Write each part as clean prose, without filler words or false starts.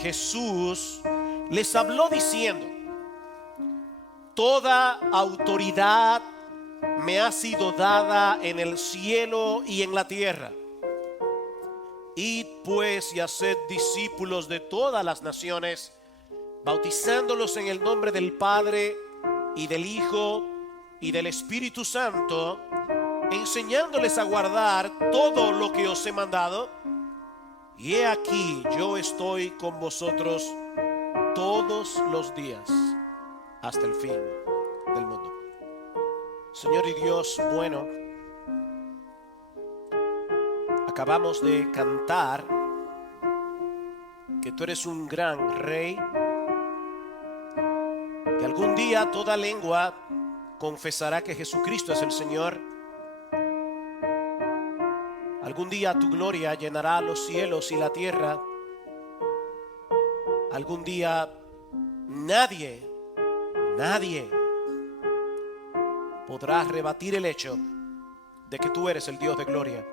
Jesús les habló diciendo: toda autoridad me ha sido dada en el cielo y en la tierra. Id pues y haced discípulos de todas las naciones, bautizándolos en el nombre del Padre y del Hijo y del Espíritu Santo, enseñándoles a guardar todo lo que os he mandado. Y he aquí, yo estoy con vosotros todos los días hasta el fin del mundo. Señor y Dios bueno, acabamos de cantar que tú eres un gran rey, que algún día toda lengua confesará que Jesucristo es el Señor. Algún día tu gloria llenará los cielos y la tierra. Algún día nadie podrá rebatir el hecho de que tú eres el Dios de gloria.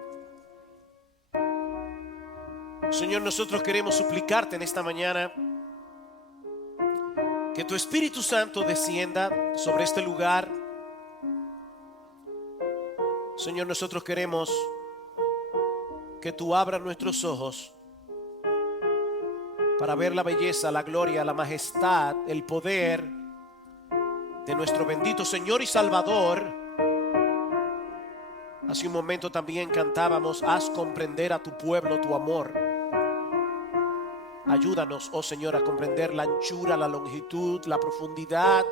Señor, nosotros queremos suplicarte en esta mañana que tu Espíritu Santo descienda sobre este lugar. Señor, nosotros queremos que tú abras nuestros ojos para ver la belleza, la gloria, la majestad, el poder de nuestro bendito Señor y Salvador. Hace un momento también cantábamos: haz comprender a tu pueblo tu amor. Ayúdanos, oh Señor, a comprender la anchura, la longitud, la profundidad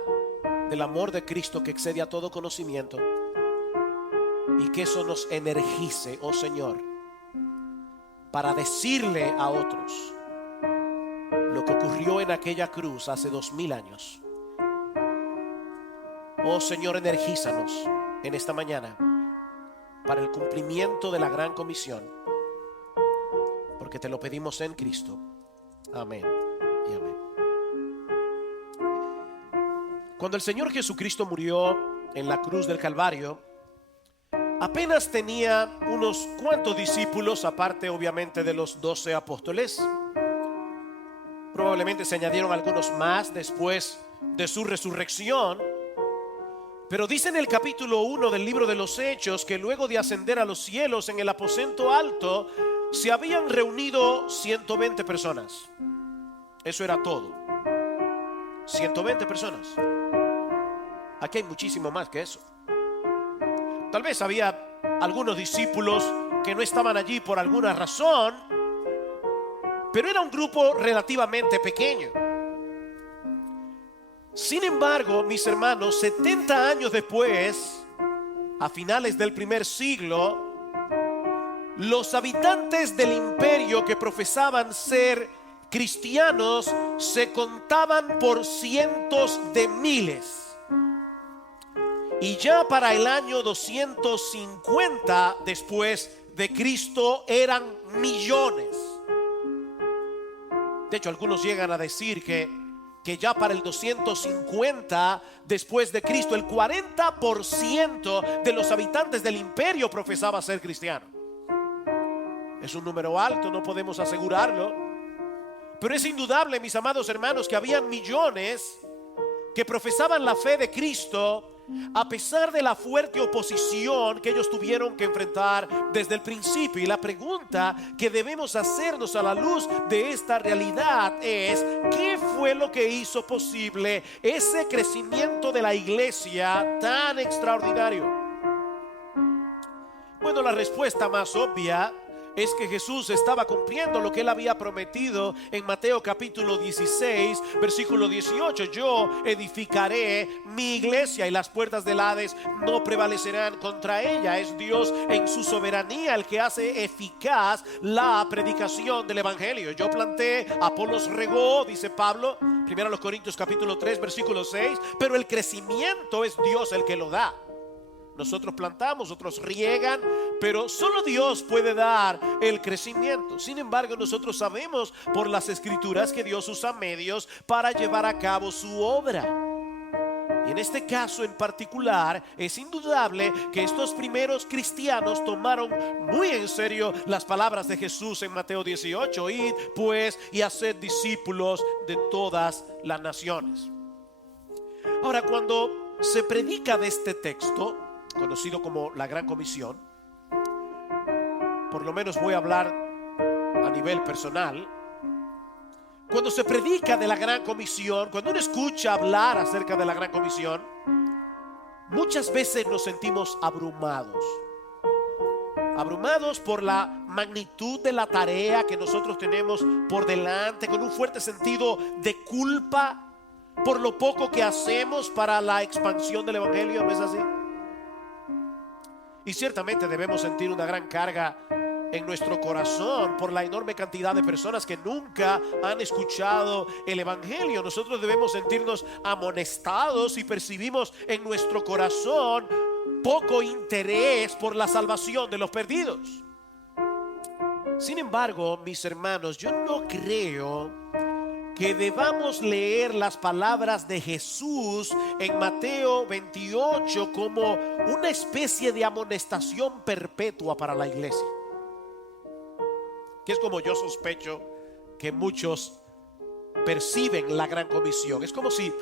del amor de Cristo que excede a todo conocimiento, y que eso nos energice, oh Señor, para decirle a otros lo que ocurrió en aquella cruz hace 2000 años. Oh Señor, energízanos en esta mañana para el cumplimiento de la gran comisión, porque te lo pedimos en Cristo. Amén y amén. Cuando el Señor Jesucristo murió en la cruz del Calvario, apenas tenía unos cuantos discípulos, aparte obviamente de los 12 apóstoles. Probablemente se añadieron algunos más después de su resurrección. Pero dice en el capítulo 1 del libro de los Hechos que luego de ascender a los cielos, en el aposento alto se habían reunido 120 personas. Eso era todo. 120 personas. Aquí hay muchísimo más que eso. Tal vez había algunos discípulos que no estaban allí por alguna razón, pero era un grupo relativamente pequeño. Sin embargo, mis hermanos, 70 años después, a finales del primer siglo, los habitantes del imperio que profesaban ser cristianos se contaban por cientos de miles. Y ya para el año 250 después de Cristo eran millones. De hecho, algunos llegan a decir que ya para el 250 después de Cristo, el 40% de los habitantes del imperio profesaba ser cristiano. Es un número alto, no podemos asegurarlo, pero es indudable, mis amados hermanos, que había millones que profesaban la fe de Cristo a pesar de la fuerte oposición que ellos tuvieron que enfrentar desde el principio. Y la pregunta que debemos hacernos a la luz de esta realidad es: ¿qué fue lo que hizo posible ese crecimiento de la iglesia tan extraordinario? Bueno, la respuesta más obvia es que Jesús estaba cumpliendo lo que él había prometido en Mateo capítulo 16 versículo 18: yo edificaré mi iglesia y las puertas del Hades no prevalecerán contra ella. Es Dios en su soberanía el que hace eficaz la predicación del evangelio. Yo planté, Apolos regó, dice Pablo, 1 Corintios capítulo 3 versículo 6, pero el crecimiento es Dios el que lo da. Nosotros plantamos, otros riegan, pero solo Dios puede dar el crecimiento. Sin embargo, nosotros sabemos por las escrituras que Dios usa medios para llevar a cabo su obra. Y en este caso en particular es indudable que estos primeros cristianos tomaron muy en serio las palabras de Jesús en Mateo 18: id pues y haced discípulos de todas las naciones. Ahora, cuando se predica de este texto, conocido como la Gran Comisión, por lo menos voy a hablar a nivel personal. Cuando se predica de la Gran Comisión, cuando uno escucha hablar acerca de la Gran Comisión, muchas veces nos sentimos abrumados por la magnitud de la tarea que nosotros tenemos por delante, con un fuerte sentido de culpa por lo poco que hacemos para la expansión del Evangelio. ¿No es así? Y ciertamente debemos sentir una gran carga en nuestro corazón por la enorme cantidad de personas que nunca han escuchado el Evangelio. Nosotros debemos sentirnos amonestados y percibimos en nuestro corazón poco interés por la salvación de los perdidos. Sin embargo, mis hermanos, yo no creo que debamos leer las palabras de Jesús en Mateo 28 como una especie de amonestación perpetua para la iglesia, que es como yo sospecho que muchos perciben la Gran Comisión. Es como si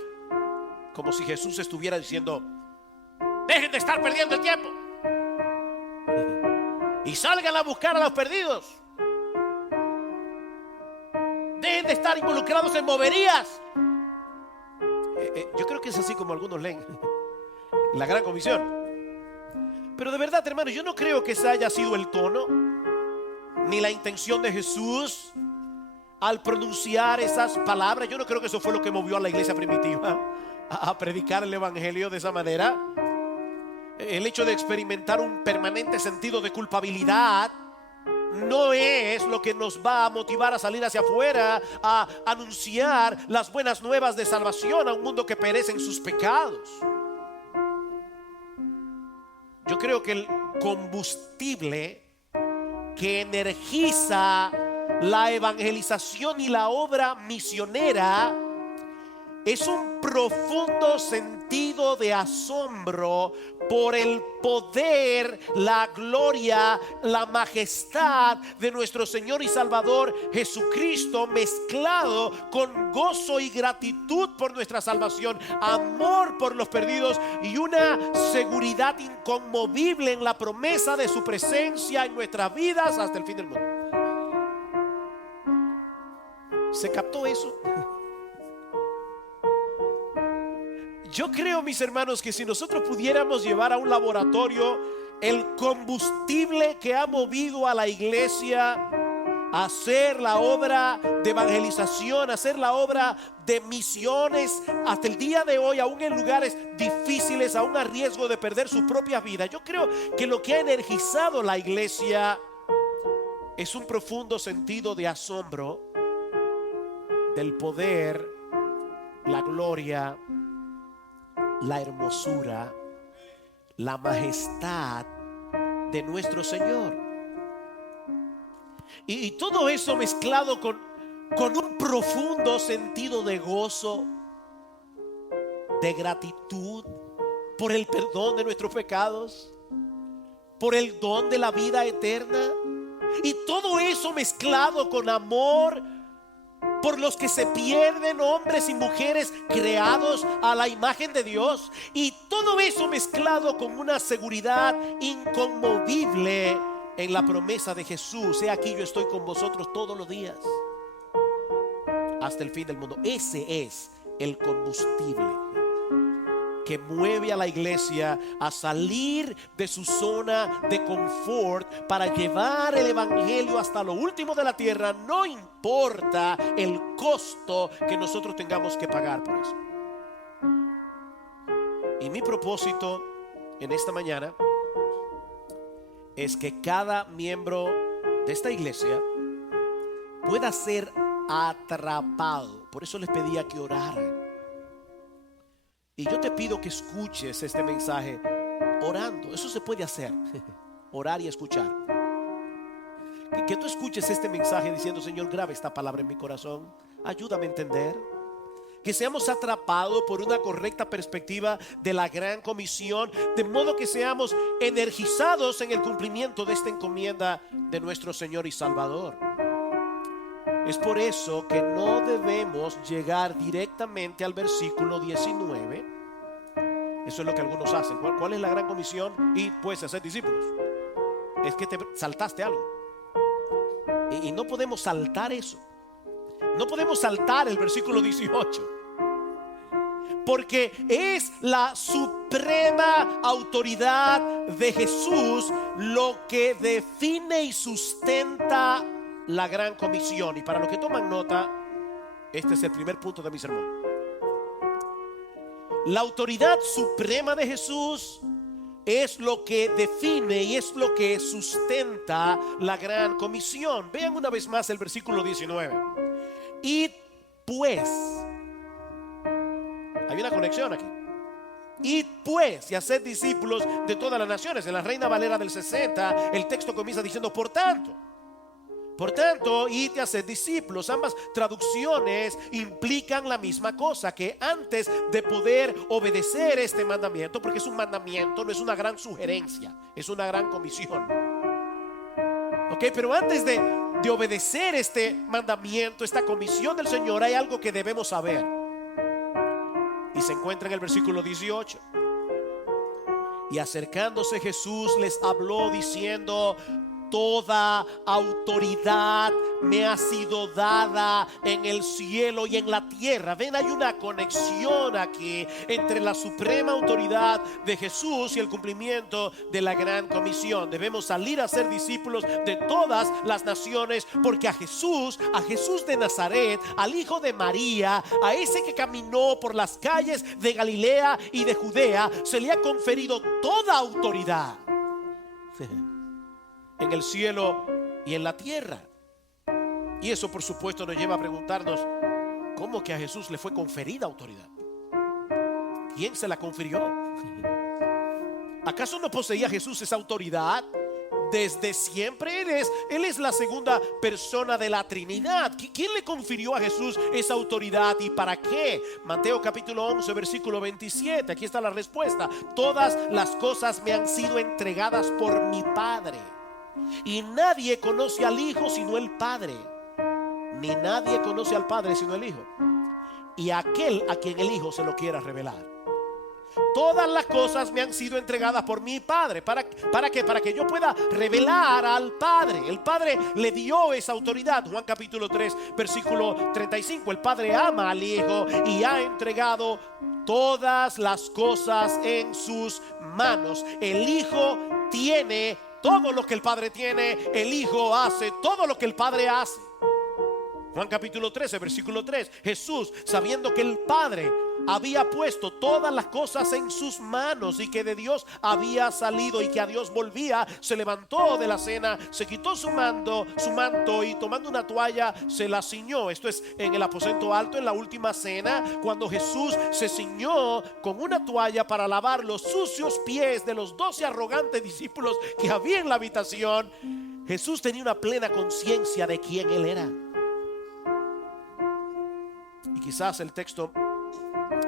Jesús estuviera diciendo: dejen de estar perdiendo el tiempo y salgan a buscar a los perdidos. Dejen de estar involucrados en boberías. Yo creo que es así como algunos leen la Gran Comisión. Pero de verdad, hermanos, yo no creo que ese haya sido el tono ni la intención de Jesús al pronunciar esas palabras. Yo no creo que eso fue lo que movió a la iglesia primitiva a predicar el Evangelio de esa manera. El hecho de experimentar un permanente sentido de culpabilidad no es lo que nos va a motivar a salir hacia afuera a anunciar las buenas nuevas de salvación a un mundo que perece en sus pecados. Yo creo que el combustible que energiza la evangelización y la obra misionera es un profundo sentido de asombro por el poder, la gloria, la majestad de nuestro Señor y Salvador Jesucristo, mezclado con gozo y gratitud por nuestra salvación, amor por los perdidos y una seguridad inconmovible en la promesa de su presencia en nuestras vidas hasta el fin del mundo. ¿Se captó eso? Yo creo, mis hermanos, que si nosotros pudiéramos llevar a un laboratorio el combustible que ha movido a la iglesia a hacer la obra de evangelización, a hacer la obra de misiones hasta el día de hoy, aún en lugares difíciles, aún a riesgo de perder su propia vida, yo creo que lo que ha energizado la iglesia es un profundo sentido de asombro del poder, la gloria, la hermosura, la majestad de nuestro Señor. Y todo eso mezclado con un profundo sentido de gozo, de gratitud por el perdón de nuestros pecados, por el don de la vida eterna. Y todo eso mezclado con amor por los que se pierden, hombres y mujeres creados a la imagen de Dios. Y todo eso mezclado con una seguridad inconmovible en la promesa de Jesús: he aquí, yo estoy con vosotros todos los días hasta el fin del mundo. Ese es el combustible que mueve a la iglesia a salir de su zona de confort para llevar el evangelio hasta lo último de la tierra, no importa el costo que nosotros tengamos que pagar por eso. Y mi propósito en esta mañana es que cada miembro de esta iglesia pueda ser atrapado. Por eso les pedía que oraran. Y yo te pido que escuches este mensaje orando. Eso se puede hacer, orar y escuchar. Que tú escuches este mensaje diciendo: Señor, graba esta palabra en mi corazón, ayúdame a entender. que seamos atrapados por una correcta perspectiva de la gran comisión, de modo que seamos energizados en el cumplimiento de esta encomienda de nuestro Señor y Salvador. Es por eso que no debemos llegar directamente al versículo 19. Eso es lo que algunos hacen. ¿Cuál es la gran comisión? Y pues hacer discípulos. Es que te saltaste algo. Y no podemos saltar eso. No podemos saltar el versículo 18. Porque es la suprema autoridad de Jesús lo que define y sustenta la gran comisión. Y para los que toman nota, este es el primer punto de mi sermón. La autoridad suprema de Jesús es lo que define y es lo que sustenta la gran comisión. Vean una vez más el versículo 19. Y pues, hay una conexión aquí. Y pues, y haced discípulos de todas las naciones. En la Reina Valera del 60, el texto comienza diciendo por tanto, id y haced discípulos. Ambas traducciones implican la misma cosa, que antes de poder obedecer este mandamiento, porque es un mandamiento, no es una gran sugerencia, es una gran comisión. Ok, pero antes de obedecer este mandamiento, esta comisión del Señor, hay algo que debemos saber. Y se encuentra en el versículo 18. Y acercándose Jesús les habló diciendo: toda autoridad me ha sido dada en el cielo y en la tierra. Ven, hay una conexión aquí entre la suprema autoridad de Jesús y el cumplimiento de la gran comisión. Debemos salir a ser discípulos de todas las naciones, porque a Jesús de Nazaret, al hijo de María, a ese que caminó por las calles de Galilea y de Judea, se le ha conferido toda autoridad en el cielo y en la tierra. Y eso, por supuesto, nos lleva a preguntarnos: ¿cómo que a Jesús le fue conferida autoridad? ¿Quién se la confirió? ¿Acaso no poseía Jesús esa autoridad desde siempre? Él es la segunda persona de la Trinidad. ¿Quién le confirió a Jesús esa autoridad y para qué? Mateo capítulo 11 versículo 27. Aquí está la respuesta: todas las cosas me han sido entregadas por mi Padre, y nadie conoce al Hijo sino el Padre, ni nadie conoce al Padre sino el Hijo, y aquel a quien el Hijo se lo quiera revelar. Todas las cosas me han sido entregadas por mi Padre. ¿Para qué? Para que yo pueda revelar al Padre. El Padre le dio esa autoridad. Juan capítulo 3 versículo 35. El Padre ama al Hijo y ha entregado todas las cosas en sus manos. El Hijo tiene todo lo que el Padre tiene. El Hijo hace todo lo que el Padre hace. Juan capítulo 13 versículo 3. Jesús, sabiendo que el Padre había puesto todas las cosas en sus manos y que de Dios había salido y que a Dios volvía, se levantó de la cena, se quitó su manto y tomando una toalla se la ciñó. Esto es en el aposento alto, en la última cena, cuando Jesús se ciñó con una toalla para lavar los sucios pies de los 12 arrogantes discípulos que había en la habitación. Jesús tenía una plena conciencia de quién Él era. Y quizás el texto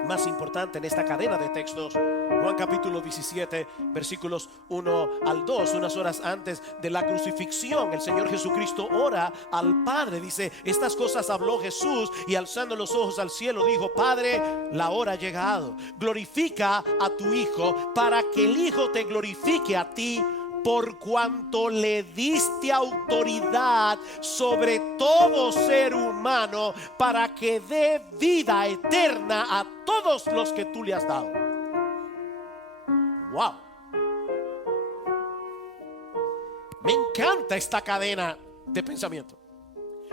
más importante en esta cadena de textos, Juan capítulo 17 versículos 1 al 2, unas horas antes de la crucifixión, el Señor Jesucristo ora al Padre. Dice: estas cosas habló Jesús y alzando los ojos al cielo dijo: Padre, la hora ha llegado, glorifica a tu Hijo, para que el Hijo te glorifique a ti, por cuanto le diste autoridad sobre todo ser humano, para que dé vida eterna a todos los que tú le has dado. Wow. Me encanta esta cadena de pensamiento.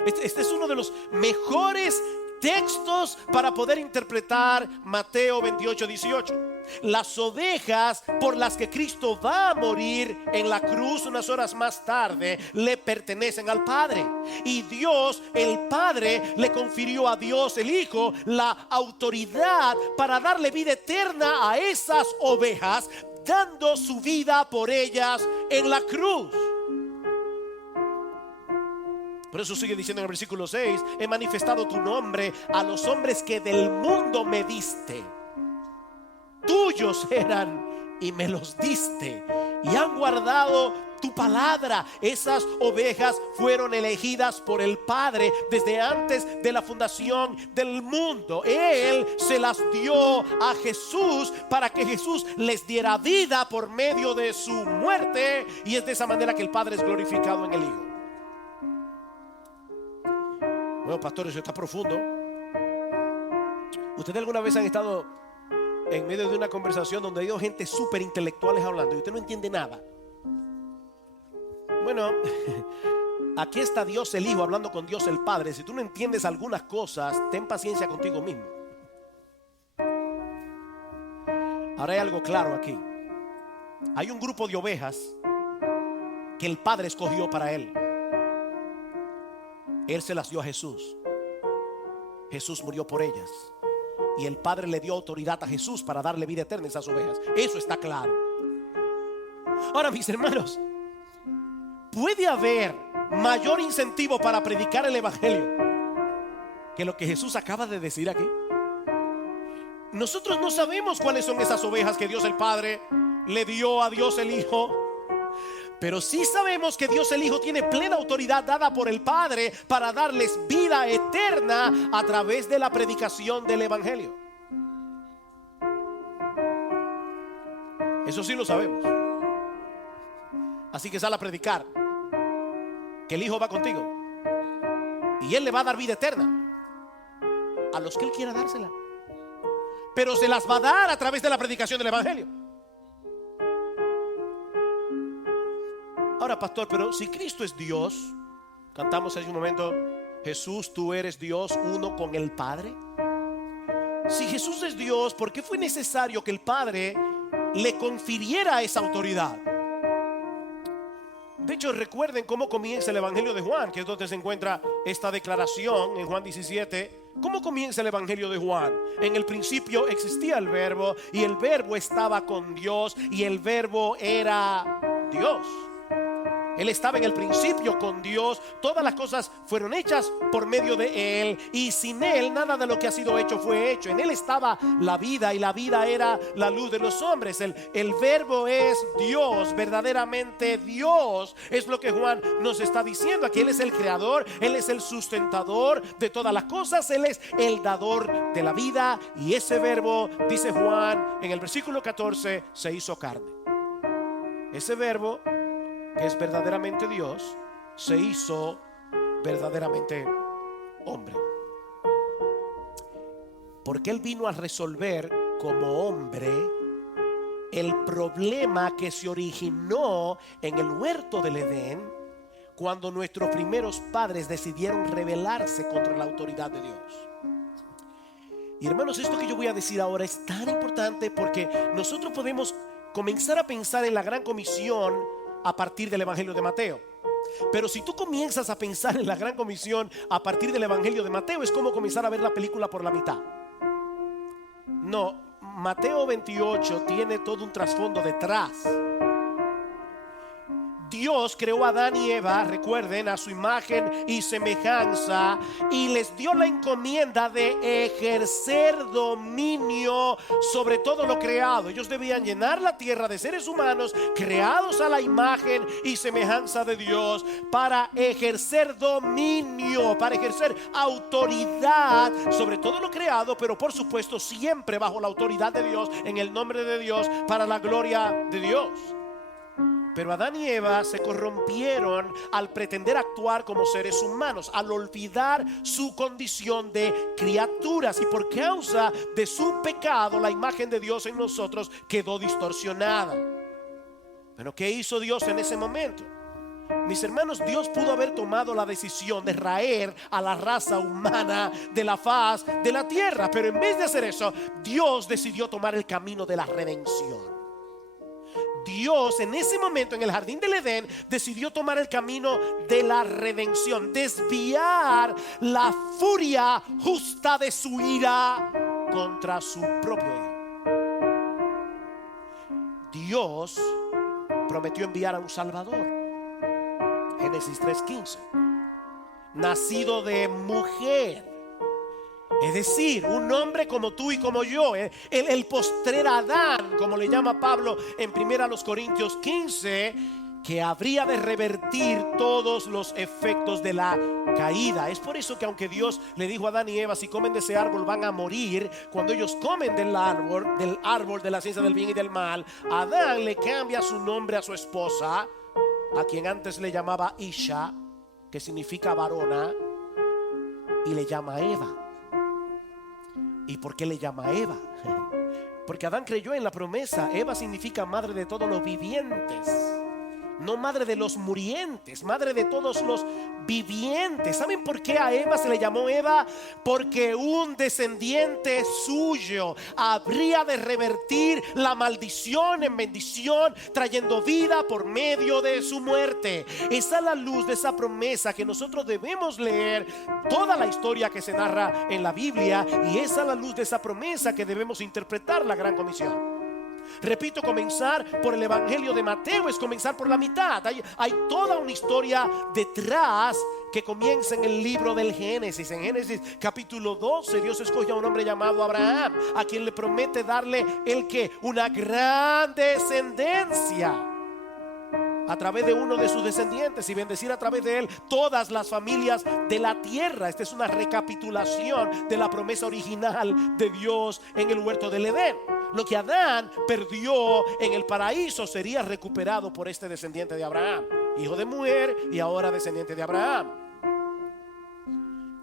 Este es uno de los mejores textos para poder interpretar Mateo 28, 18. Las ovejas por las que Cristo va a morir en la cruz unas horas más tarde le pertenecen al Padre, y Dios el Padre le confirió a Dios el Hijo la autoridad para darle vida eterna a esas ovejas, dando su vida por ellas en la cruz. Por eso sigue diciendo en el versículo 6: he manifestado tu nombre a los hombres que del mundo me diste. Tuyos eran y me los diste, y han guardado tu palabra. Esas ovejas fueron elegidas por el Padre desde antes de la fundación del mundo. Él se las dio a Jesús para que Jesús les diera vida por medio de su muerte, y es de esa manera que el Padre es glorificado en el Hijo. Bueno, pastor, eso está profundo. ¿Ustedes alguna vez han estado en medio de una conversación donde hay dos gente súper intelectuales hablando y usted no entiende nada? Bueno, aquí está Dios el Hijo hablando con Dios el Padre. Si tú no entiendes algunas cosas, ten paciencia contigo mismo. Ahora hay algo claro aquí. Hay un grupo de ovejas que el Padre escogió para Él. Él se las dio a Jesús. Jesús murió por ellas, y el Padre le dio autoridad a Jesús para darle vida eterna a esas ovejas. Eso está claro. Ahora, mis hermanos, ¿puede haber mayor incentivo para predicar el evangelio que lo que Jesús acaba de decir aquí? Nosotros no sabemos cuáles son esas ovejas que Dios el Padre le dio a Dios el Hijo, pero sí sabemos que Dios el Hijo tiene plena autoridad dada por el Padre para darles vida eterna a través de la predicación del evangelio. Eso sí lo sabemos. Así que sal a predicar que el Hijo va contigo y Él le va a dar vida eterna a los que Él quiera dársela, pero se las va a dar a través de la predicación del evangelio. Ahora, pastor, pero si Cristo es Dios, cantamos hace un momento, Jesús, tú eres Dios, uno con el Padre. Si Jesús es Dios, ¿por qué fue necesario que el Padre le confiriera esa autoridad? De hecho, recuerden cómo comienza el Evangelio de Juan, que es donde se encuentra esta declaración en Juan 17. ¿Cómo comienza el Evangelio de Juan? En el principio existía el Verbo, y el Verbo estaba con Dios, y el Verbo era Dios. Él estaba en el principio con Dios. Todas las cosas fueron hechas por medio de Él, y sin Él nada de lo que ha sido hecho fue hecho. En Él estaba la vida, y la vida era la luz de los hombres. El Verbo es Dios, verdaderamente Dios. Es lo que Juan nos está diciendo aquí. Él es el creador, Él es el sustentador de todas las cosas, Él es el dador de la vida. Y ese Verbo, dice Juan en el versículo 14, se hizo carne. Ese Verbo, que es verdaderamente Dios, se hizo verdaderamente hombre, porque Él vino a resolver como hombre el problema que se originó en el huerto del Edén, cuando nuestros primeros padres decidieron rebelarse contra la autoridad de Dios. Y hermanos, esto que yo voy a decir ahora es tan importante, porque nosotros podemos comenzar a pensar en la gran comisión a partir del Evangelio de Mateo. Pero si tú comienzas a pensar en la gran comisión a partir del Evangelio de Mateo, es como comenzar a ver la película por la mitad. No, Mateo 28 tiene todo un trasfondo detrás. Dios creó a Adán y Eva, recuerden, a su imagen y semejanza, y les dio la encomienda de ejercer dominio sobre todo lo creado. Ellos debían llenar la tierra de seres humanos creados a la imagen y semejanza de Dios, para ejercer dominio, para ejercer autoridad sobre todo lo creado, pero por supuesto siempre bajo la autoridad de Dios, en el nombre de Dios, para la gloria de Dios. Pero Adán y Eva se corrompieron al pretender actuar como seres humanos, al olvidar su condición de criaturas, y por causa de su pecado la imagen de Dios en nosotros quedó distorsionada. Pero ¿qué hizo Dios en ese momento? Mis hermanos, Dios pudo haber tomado la decisión de raer a la raza humana de la faz de la tierra, pero en vez de hacer eso, Dios decidió tomar el camino de la redención. Dios en ese momento en el jardín del Edén decidió tomar el camino de la redención, desviar la furia justa de su ira contra su propio hijo. Dios prometió enviar a un Salvador, Génesis 3:15, nacido de mujer. Es decir, un hombre como tú y como yo, el postrer Adán, como le llama Pablo en 1 Corintios 15, que habría de revertir todos los efectos de la caída. Es por eso que aunque Dios le dijo a Adán y Eva, si comen de ese árbol van a morir, cuando ellos comen del árbol de la ciencia del bien y del mal, Adán le cambia su nombre a su esposa, a quien antes le llamaba Isha, que significa varona, y le llama Eva. ¿Y por qué le llama Eva? Porque Adán creyó en la promesa. Eva significa madre de todos los vivientes, no madre de los murientes, madre de todos los vivientes. ¿Saben por qué a Eva se le llamó Eva? Porque un descendiente suyo habría de revertir la maldición en bendición, trayendo vida por medio de su muerte. Es a la luz de esa promesa que nosotros debemos leer toda la historia que se narra en la Biblia, y es a la luz de esa promesa que debemos interpretar la Gran Comisión. Repito, comenzar por el Evangelio de Mateo es comenzar por la mitad. Hay toda una historia detrás que comienza en el libro del Génesis. En Génesis capítulo 12, Dios escoge a un hombre llamado Abraham, a quien le promete darle una gran descendencia a través de uno de sus descendientes, y bendecir a través de él todas las familias de la tierra. Esta es una recapitulación de la promesa original de Dios en el huerto del Edén. Lo que Adán perdió en el paraíso sería recuperado por este descendiente de Abraham, hijo de mujer y ahora descendiente de Abraham.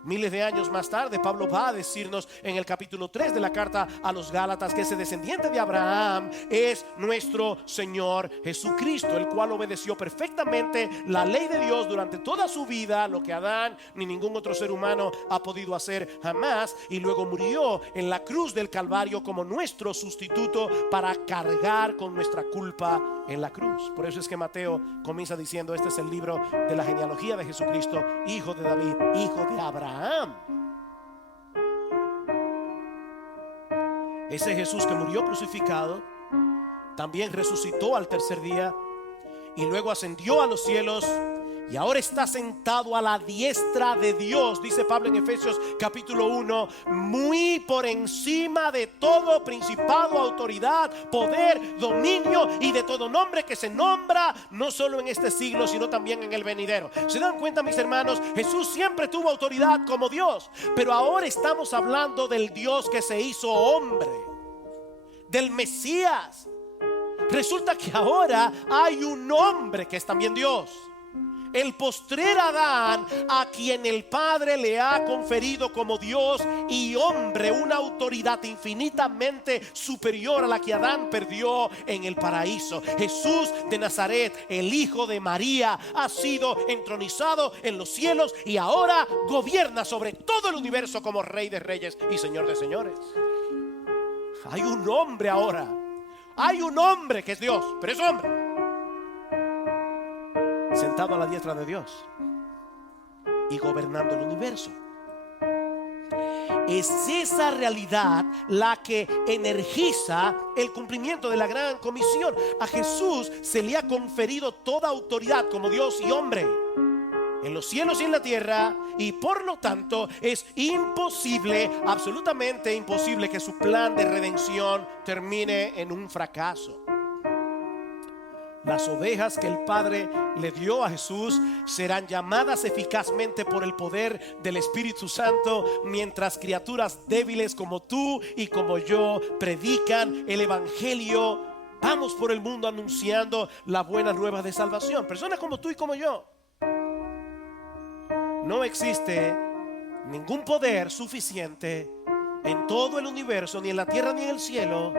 Miles de años más tarde, Pablo va a decirnos en el capítulo 3 de la carta a los Gálatas que ese descendiente de Abraham es nuestro Señor Jesucristo, el cual obedeció perfectamente la ley de Dios durante toda su vida, lo que Adán ni ningún otro ser humano ha podido hacer jamás, y luego murió en la cruz del Calvario como nuestro sustituto para cargar con nuestra culpa en la cruz. Por eso es que Mateo comienza diciendo: este es el libro de la genealogía de Jesucristo, hijo de David, hijo de Abraham. Ese Jesús que murió crucificado, también resucitó al tercer día y luego ascendió a los cielos, y ahora está sentado a la diestra de Dios, dice Pablo en Efesios capítulo 1, muy por encima de todo principado, autoridad, poder, dominio y de todo nombre que se nombra, no solo en este siglo, sino también en el venidero. ¿Se dan cuenta, mis hermanos? Jesús siempre tuvo autoridad como Dios, pero ahora estamos hablando del Dios que se hizo hombre, del Mesías. Resulta que ahora hay un hombre que es también Dios, el postrer Adán, a quien el Padre le ha conferido como Dios y hombre una autoridad infinitamente superior a la que Adán perdió en el paraíso. Jesús de Nazaret, el hijo de María, ha sido entronizado en los cielos y ahora gobierna sobre todo el universo como Rey de Reyes y Señor de Señores. Hay un hombre ahora, hay un hombre que es Dios, pero es hombre, sentado a la diestra de Dios y gobernando el universo. Es esa realidad la que energiza el cumplimiento de la Gran Comisión. A Jesús se le ha conferido toda autoridad como Dios y hombre en los cielos y en la tierra, y por lo tanto es imposible, absolutamente imposible, que su plan de redención termine en un fracaso. Las ovejas que el Padre le dio a Jesús serán llamadas eficazmente por el poder del Espíritu Santo, mientras criaturas débiles como tú y como yo predican el Evangelio. Vamos por el mundo anunciando la buena nueva de salvación. Personas como tú y como yo. No existe ningún poder suficiente en todo el universo, ni en la tierra ni en el cielo,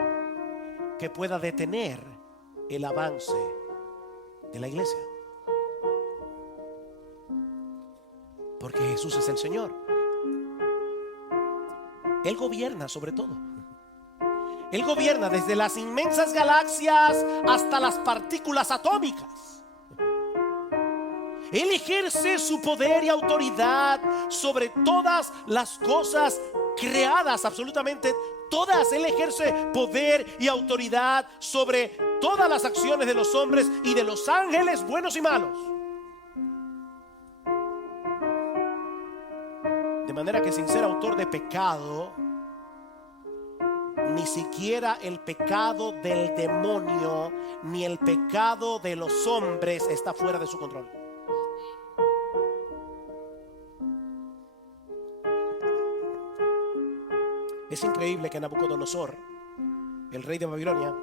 que pueda detener el avance de la iglesia, porque Jesús es el Señor. Él gobierna sobre todo. Él gobierna desde las inmensas galaxias hasta las partículas atómicas. Él ejerce su poder y autoridad sobre todas las cosas creadas, absolutamente todas. Él ejerce poder y autoridad sobre todas las acciones de los hombres y de los ángeles, buenos y malos. De manera que sin ser autor de pecado, ni siquiera el pecado del demonio, ni el pecado de los hombres está fuera de su control. Es increíble que Nabucodonosor, el rey de Babilonia,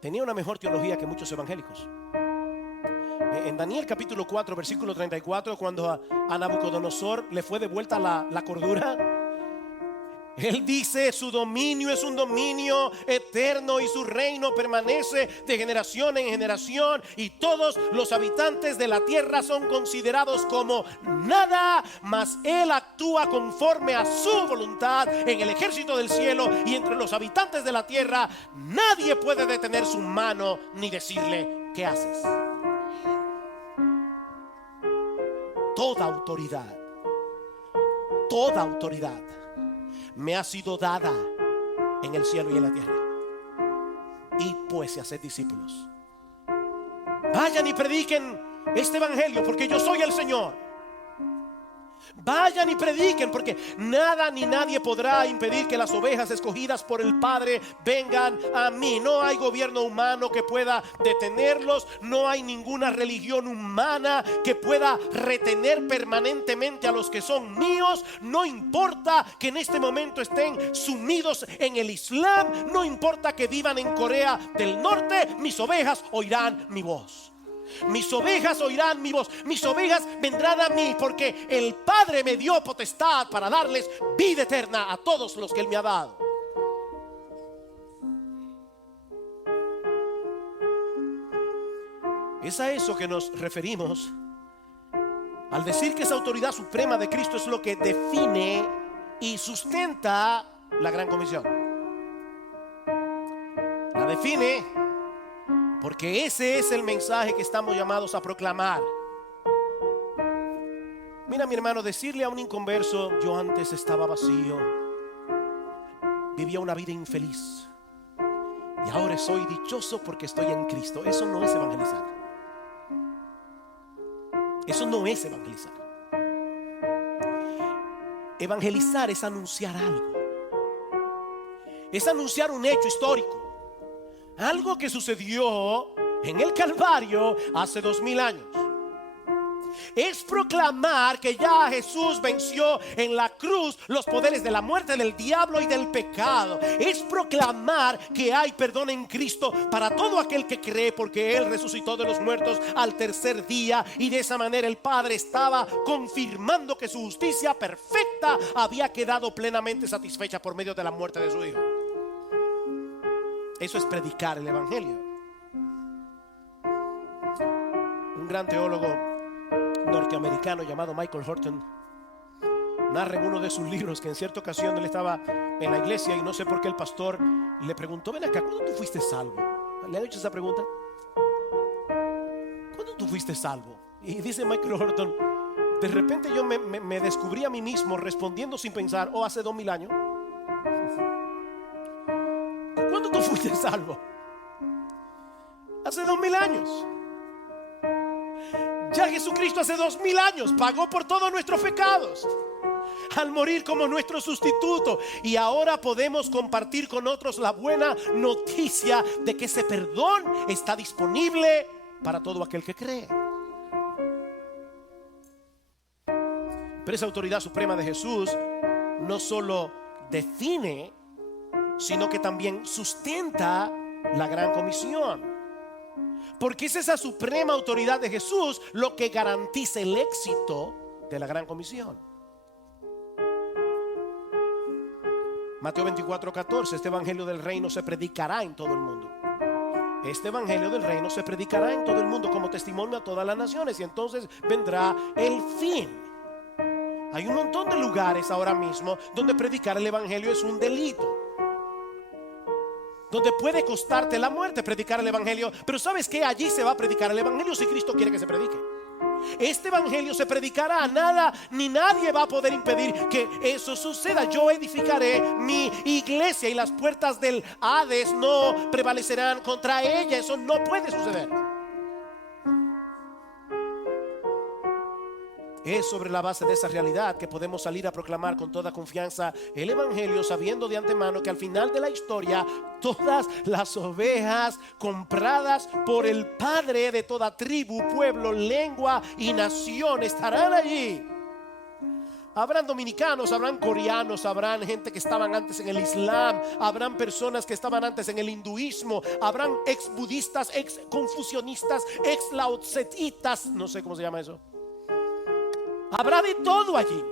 tenía una mejor teología que muchos evangélicos. En Daniel capítulo 4 versículo 34, cuando a Nabucodonosor le fue devuelta la cordura, él dice: su dominio es un dominio eterno y su reino permanece de generación en generación, y todos los habitantes de la tierra son considerados como nada, mas él actúa conforme a su voluntad en el ejército del cielo y entre los habitantes de la tierra. Nadie puede detener su mano ni decirle: ¿qué haces? Toda autoridad me ha sido dada en el cielo y en la tierra. Y pues, y haced discípulos. Vayan y prediquen este evangelio, porque yo soy el Señor. Vayan y prediquen, porque nada ni nadie podrá impedir que las ovejas escogidas por el Padre vengan a mí. No hay gobierno humano que pueda detenerlos. No hay ninguna religión humana que pueda retener permanentemente a los que son míos. No importa que en este momento estén sumidos en el Islam. No importa que vivan en Corea del Norte. Mis ovejas oirán mi voz. Mis ovejas oirán mi voz. Mis ovejas vendrán a mí, porque el Padre me dio potestad para darles vida eterna a todos los que Él me ha dado. Es a eso que nos referimos al decir que esa autoridad suprema de Cristo es lo que define y sustenta la gran comisión. La define porque ese es el mensaje que estamos llamados a proclamar. Mira, mi hermano, decirle a un inconverso: yo antes estaba vacío, vivía una vida infeliz, y ahora soy dichoso porque estoy en Cristo, eso no es evangelizar. Eso no es evangelizar. Evangelizar es anunciar algo. Es anunciar un hecho histórico. Algo que sucedió en el Calvario hace 2000 años. Es proclamar que ya Jesús venció en la cruz los poderes de la muerte, del diablo y del pecado. Es proclamar que hay perdón en Cristo para todo aquel que cree, porque Él resucitó de los muertos al tercer día, y de esa manera el Padre estaba confirmando que su justicia perfecta había quedado plenamente satisfecha por medio de la muerte de su Hijo. Eso es predicar el evangelio. Un gran teólogo norteamericano llamado Michael Horton narra en uno de sus libros que en cierta ocasión él estaba en la iglesia y no sé por qué el pastor le preguntó: ven acá, ¿cuándo tú fuiste salvo? ¿Le han hecho esa pregunta? ¿Cuándo tú fuiste salvo? Y dice Michael Horton: de repente yo me descubrí a mí mismo respondiendo sin pensar: oh, hace 2000 años. ¿Cuándo tú fuiste salvo? Hace 2000 años. Ya Jesucristo hace 2000 años pagó por todos nuestros pecados al morir como nuestro sustituto, y ahora podemos compartir con otros la buena noticia de que ese perdón está disponible para todo aquel que cree. Pero esa autoridad suprema de Jesús no solo define, sino que también sustenta la gran comisión. Porque es esa suprema autoridad de Jesús lo que garantiza el éxito de la gran comisión. Mateo 24:14: este evangelio del reino se predicará en todo el mundo. Este evangelio del reino se predicará en todo el mundo como testimonio a todas las naciones, y entonces vendrá el fin. Hay un montón de lugares ahora mismo donde predicar el evangelio es un delito, donde puede costarte la muerte predicar el evangelio. Pero ¿sabes qué? Allí se va a predicar el evangelio si Cristo quiere que se predique. Este evangelio se predicará. Nada ni nadie va a poder impedir que eso suceda. Yo edificaré mi iglesia y las puertas del Hades no prevalecerán contra ella. Eso no puede suceder. Es sobre la base de esa realidad que podemos salir a proclamar con toda confianza el evangelio, sabiendo de antemano que al final de la historia todas las ovejas compradas por el Padre de toda tribu, pueblo, lengua y nación estarán allí. Habrán dominicanos, habrán coreanos, habrán gente que estaban antes en el Islam, habrán personas que estaban antes en el hinduismo, habrán ex budistas, ex confucionistas, ex laotsetitas, no sé cómo se llama eso. Habrá de todo allí,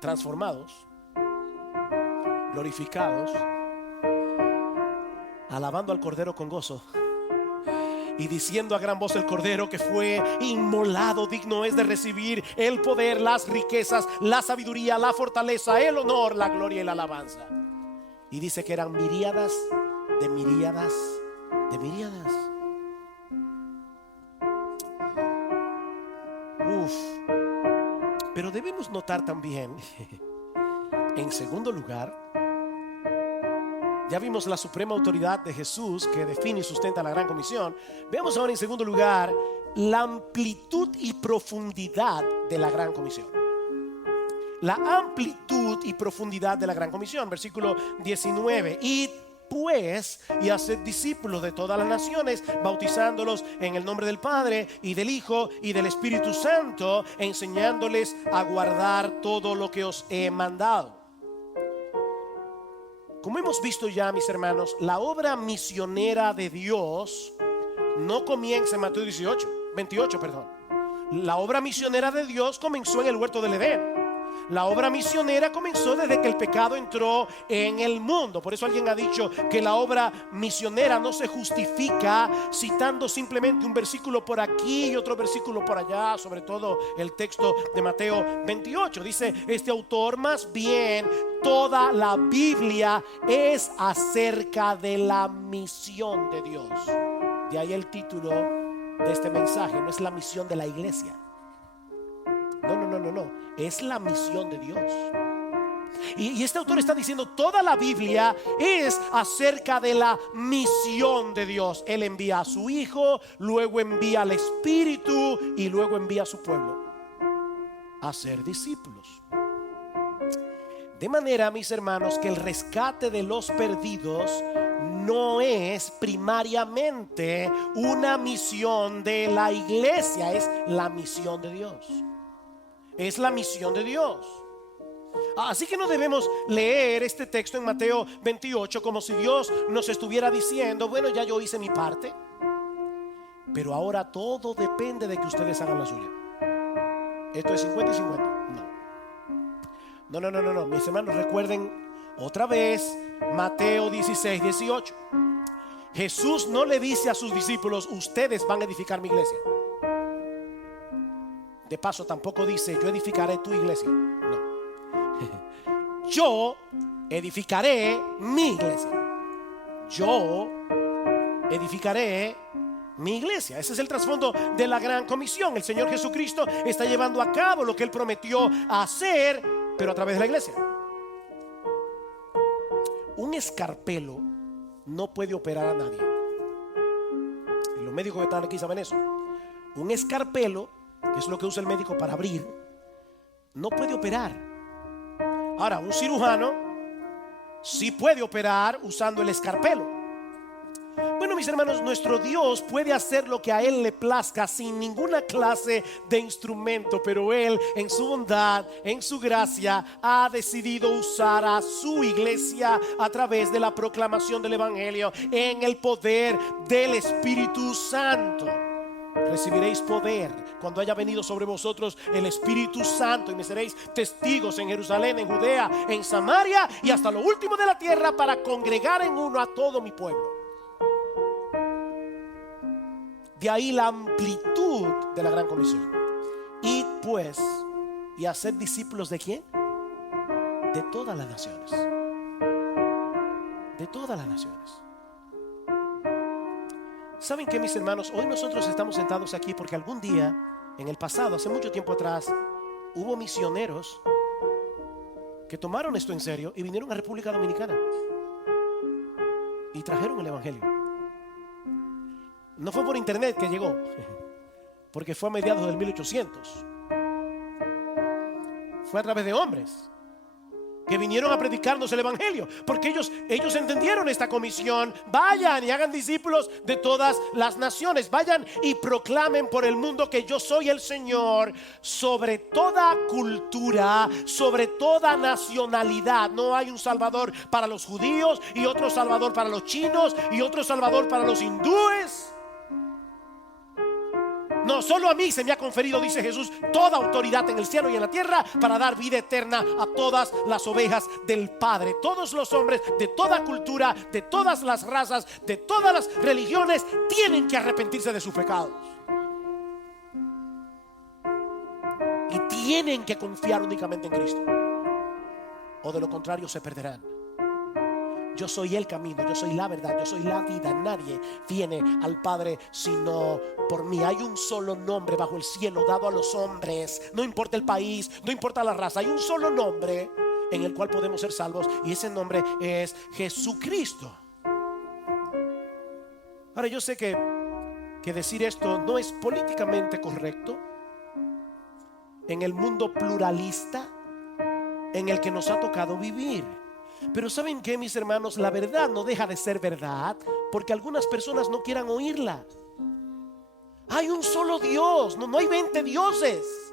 transformados, glorificados, alabando al Cordero con gozo y diciendo a gran voz: el Cordero que fue inmolado digno es de recibir el poder, las riquezas, la sabiduría, la fortaleza, el honor, la gloria y la alabanza. Y dice que eran miríadas de miríadas de miríadas. Pero debemos notar también, en segundo lugar, ya vimos la suprema autoridad de Jesús que define y sustenta la gran comisión. Veamos ahora en segundo lugar la amplitud y profundidad de la gran comisión. La amplitud y profundidad de la gran comisión. Versículo 19. Id pues y haced discípulos de todas las naciones, bautizándolos en el nombre del Padre y del Hijo y del Espíritu Santo, enseñándoles a guardar todo lo que os he mandado. Como hemos visto ya, mis hermanos, la obra misionera de Dios no comienza en Mateo 28. La obra misionera de Dios comenzó en el huerto del Edén. La obra misionera comenzó desde que el pecado entró en el mundo. Por eso alguien ha dicho que la obra misionera no se justifica citando simplemente un versículo por aquí y otro versículo por allá, sobre todo el texto de Mateo 28. Dice este autor: más bien toda la Biblia es acerca de la misión de Dios. De ahí el título de este mensaje. No es la misión de la iglesia. No. Es la misión de Dios. Y este autor está diciendo: toda la Biblia es acerca de la misión de Dios. Él envía a su Hijo, luego envía al Espíritu y luego envía a su pueblo a ser discípulos. De manera, mis hermanos, que el rescate de los perdidos no es primariamente una misión de la iglesia, es la misión de Dios. Es la misión de Dios. Así que no debemos leer este texto en Mateo 28 como si Dios nos estuviera diciendo: bueno, ya yo hice mi parte, pero ahora todo depende de que ustedes hagan la suya. Esto es 50 y 50. No. Mis hermanos, recuerden otra vez Mateo 16, 18. Jesús no le dice a sus discípulos: ustedes van a edificar mi iglesia. De paso, tampoco dice: yo edificaré tu iglesia. No. Yo edificaré mi iglesia. Yo edificaré mi iglesia. Ese es el trasfondo de la gran comisión. El Señor Jesucristo está llevando a cabo lo que Él prometió hacer, pero a través de la iglesia. Un escarpelo no puede operar a nadie. Y los médicos que están aquí saben eso. Un escarpelo, que es lo que usa el médico para abrir, no puede operar. Ahora, un cirujano sí puede operar usando el escarpelo. Bueno, mis hermanos, nuestro Dios puede hacer lo que a Él le plazca sin ninguna clase de instrumento, pero Él, en su bondad, en su gracia, ha decidido usar a su iglesia a través de la proclamación del Evangelio en el poder del Espíritu Santo. Recibiréis poder cuando haya venido sobre vosotros el Espíritu Santo, y me seréis testigos en Jerusalén, en Judea, en Samaria y hasta lo último de la tierra, para congregar en uno a todo mi pueblo. De ahí la amplitud de la gran comisión. Id pues y haced discípulos ¿de quién? De todas las naciones. De todas las naciones. ¿Saben qué, mis hermanos? Hoy nosotros estamos sentados aquí porque algún día, en el pasado, hace mucho tiempo atrás, hubo misioneros que tomaron esto en serio y vinieron a República Dominicana y trajeron el Evangelio. No fue por internet que llegó, porque fue a mediados del 1800. Fue a través de hombres que vinieron a predicarnos el evangelio, porque ellos entendieron esta comisión: vayan y hagan discípulos de todas las naciones, vayan y proclamen por el mundo que yo soy el Señor sobre toda cultura, sobre toda nacionalidad. No hay un salvador para los judíos y otro salvador para los chinos y otro salvador para los hindúes. No, solo a mí se me ha conferido, dice Jesús, toda autoridad en el cielo y en la tierra para dar vida eterna a todas las ovejas del Padre. Todos los hombres de toda cultura, de todas las razas, de todas las religiones tienen que arrepentirse de sus pecados y tienen que confiar únicamente en Cristo, o de lo contrario se perderán. Yo soy el camino, yo soy la verdad, yo soy la vida. Nadie viene al Padre sino por mí. Hay un solo nombre bajo el cielo dado a los hombres, no importa el país, no importa la raza. Hay un solo nombre en el cual podemos ser salvos, y ese nombre es Jesucristo. Ahora, yo sé que decir esto no es políticamente correcto en el mundo pluralista en el que nos ha tocado vivir. Pero ¿saben qué, mis hermanos? La verdad no deja de ser verdad porque algunas personas no quieran oírla. Hay un solo Dios, no hay 20 dioses.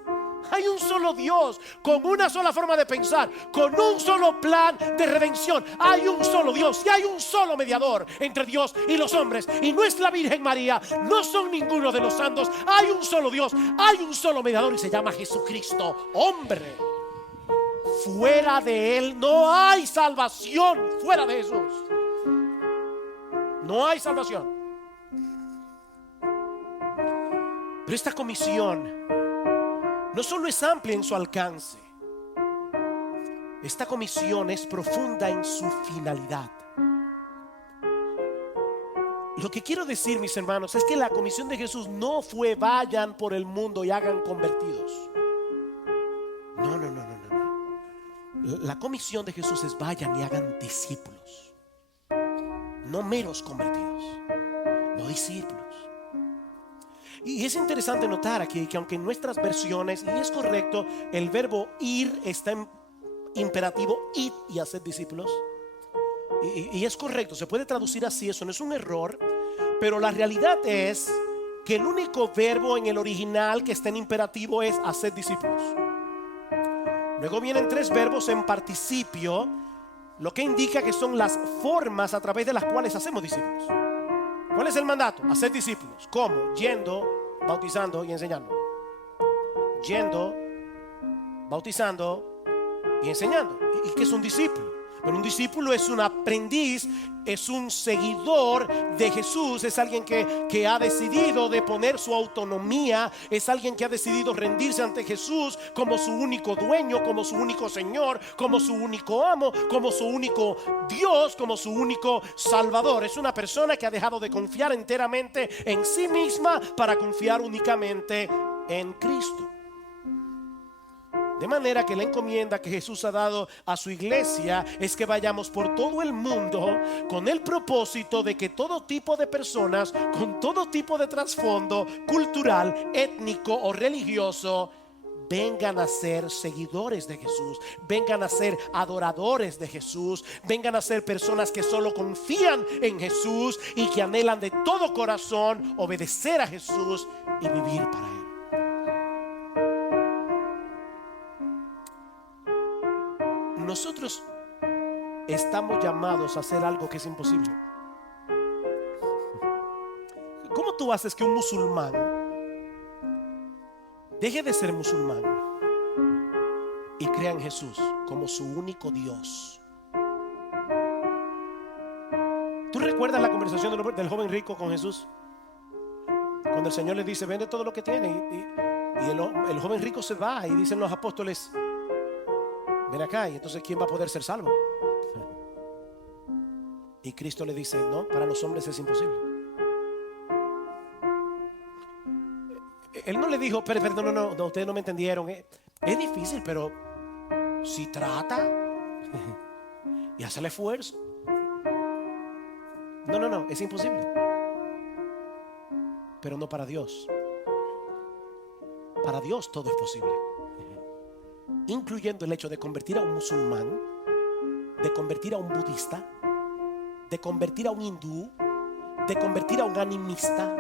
Hay un solo Dios con una sola forma de pensar, con un solo plan de redención. Hay un solo Dios y hay un solo mediador entre Dios y los hombres, y no es la Virgen María, no son ninguno de los santos. Hay un solo Dios, hay un solo mediador, y se llama Jesucristo, hombre. Fuera de Él no hay salvación. Fuera de Jesús no hay salvación. Pero esta comisión no solo es amplia en su alcance, esta comisión es profunda en su finalidad. Lo que quiero decir, mis hermanos, es que la comisión de Jesús no fue: vayan por el mundo y hagan convertidos. No. La comisión de Jesús es: vayan y hagan discípulos. No meros convertidos, no discípulos. Y es interesante notar aquí que aunque en nuestras versiones, y es correcto, el verbo ir está en imperativo: id y haced discípulos. Y es correcto, se puede traducir así, eso no es un error. Pero la realidad es que el único verbo en el original que está en imperativo es haced discípulos. Luego vienen 3 verbos en participio, lo que indica que son las formas a través de las cuales hacemos discípulos. ¿Cuál es el mandato? Hacer discípulos. ¿Cómo? Yendo, bautizando y enseñando. Yendo, bautizando y enseñando. ¿Y qué es un discípulo? Pero un discípulo es un aprendiz, es un seguidor de Jesús, es alguien que ha decidido de poner su autonomía, es alguien que ha decidido rendirse ante Jesús como su único dueño, como su único Señor, como su único amo, como su único Dios, como su único Salvador. Es una persona que ha dejado de confiar enteramente en sí misma para confiar únicamente en Cristo. De manera que la encomienda que Jesús ha dado a su iglesia es que vayamos por todo el mundo con el propósito de que todo tipo de personas, con todo tipo de trasfondo cultural, étnico o religioso, vengan a ser seguidores de Jesús, vengan a ser adoradores de Jesús, vengan a ser personas que solo confían en Jesús y que anhelan de todo corazón obedecer a Jesús y vivir para Él. Nosotros estamos llamados a hacer algo que es imposible. ¿Cómo tú haces que un musulmán deje de ser musulmán y crea en Jesús como su único Dios? ¿Tú recuerdas la conversación del joven rico con Jesús? Cuando el Señor le dice: vende todo lo que tiene. Y el joven rico se va, y dicen los apóstoles: ven acá. Y entonces, ¿quién va a poder ser salvo? Y Cristo le dice: no, para los hombres es imposible. Él no le dijo: perdón, no, ustedes no me entendieron. Es difícil, pero si trata y hace el esfuerzo. No, es imposible. Pero no para Dios. Para Dios todo es posible, incluyendo el hecho de convertir a un musulmán, de convertir a un budista, de convertir a un hindú, de convertir a un animista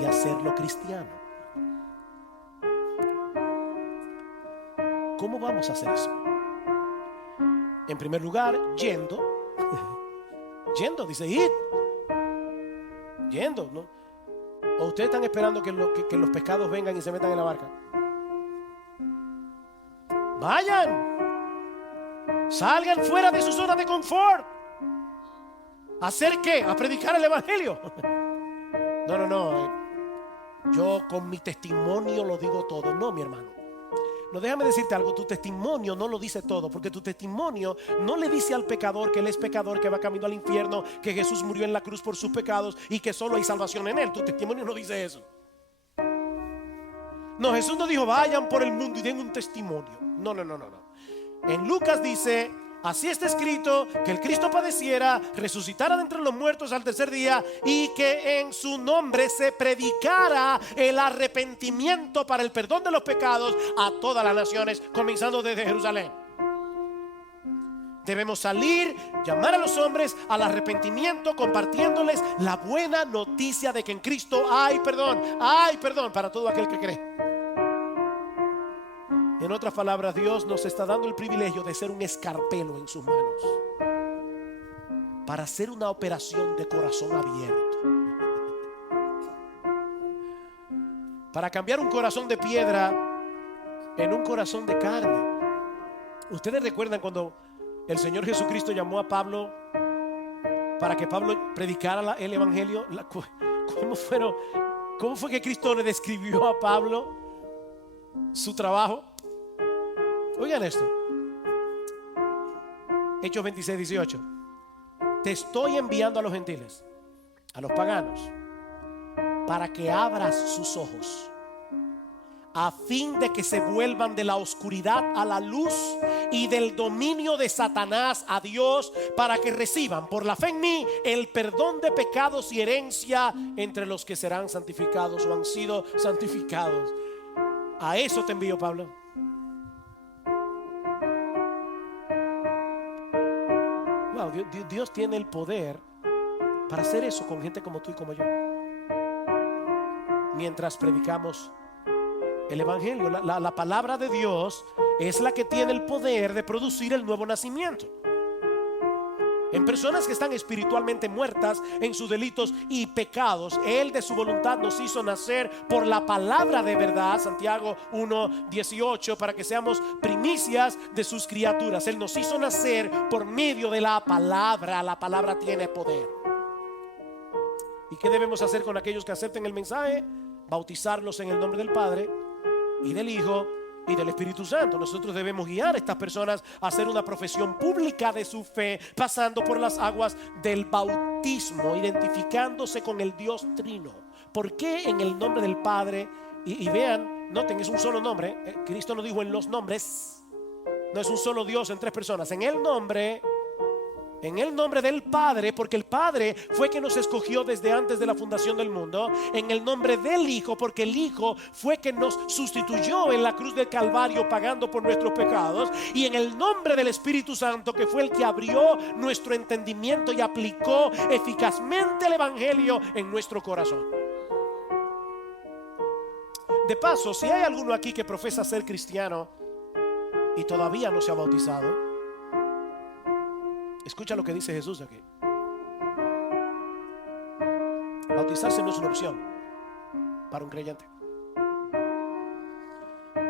y hacerlo cristiano. ¿Cómo vamos a hacer eso? En primer lugar, yendo, dice id, yendo, ¿no? ¿O ustedes están esperando que los pescados vengan y se metan en la barca? Vayan, salgan fuera de su zona de confort. ¿Hacer qué? ¿A predicar el evangelio? No, yo con mi testimonio lo digo todo. No, mi hermano. No, déjame decirte algo, tu testimonio no lo dice todo, porque tu testimonio no le dice al pecador que él es pecador, que va camino al infierno, que Jesús murió en la cruz por sus pecados y que solo hay salvación en él. Tu testimonio no dice eso. No, Jesús no dijo vayan por el mundo y den un testimonio. No. En Lucas dice: así está escrito, que el Cristo padeciera, resucitara de entre los muertos al tercer día, y que en su nombre se predicara el arrepentimiento para el perdón de los pecados a todas las naciones, comenzando desde Jerusalén. Debemos salir, llamar a los hombres al arrepentimiento, compartiéndoles la buena noticia de que en Cristo hay perdón para todo aquel que cree. En otras palabras, Dios nos está dando el privilegio de ser un escarpelo en sus manos para hacer una operación de corazón abierto, para cambiar un corazón de piedra en un corazón de carne. Ustedes recuerdan cuando el Señor Jesucristo llamó a Pablo para que Pablo predicara el evangelio. ¿Cómo fue que Cristo le describió a Pablo su trabajo? Oigan esto, Hechos 26:18. Te estoy enviando a los gentiles, a los paganos, para que abras sus ojos, a fin de que se vuelvan de la oscuridad a la luz y del dominio de Satanás a Dios, para que reciban por la fe en mí el perdón de pecados y herencia entre los que serán santificados o han sido santificados. A eso te envío, Pablo. Wow, Dios tiene el poder para hacer eso con gente como tú y como yo, mientras predicamos el evangelio. La palabra de Dios es la que tiene el poder de producir el nuevo nacimiento en personas que están espiritualmente muertas en sus delitos y pecados. Él de su voluntad nos hizo nacer por la palabra de verdad, Santiago 1:18, para que seamos primicias de sus criaturas. Él nos hizo nacer por medio de la palabra. La palabra tiene poder. ¿Y qué debemos hacer con aquellos que acepten el mensaje? Bautizarlos en el nombre del Padre y del Hijo y del Espíritu Santo. Nosotros debemos guiar a estas personas a hacer una profesión pública de su fe, pasando por las aguas del bautismo, identificándose con el Dios Trino. ¿Por qué en el nombre del Padre? Y vean, noten, es un solo nombre. Cristo no dijo en los nombres. No es un solo Dios en tres personas. En el nombre del Padre, porque el Padre fue que nos escogió desde antes de la fundación del mundo. En el nombre del Hijo, porque el Hijo fue que nos sustituyó en la cruz del Calvario pagando por nuestros pecados. Y en el nombre del Espíritu Santo, que fue el que abrió nuestro entendimiento y aplicó eficazmente el evangelio en nuestro corazón. De paso, si hay alguno aquí que profesa ser cristiano y todavía no se ha bautizado, escucha lo que dice Jesús aquí. Bautizarse no es una opción para un creyente.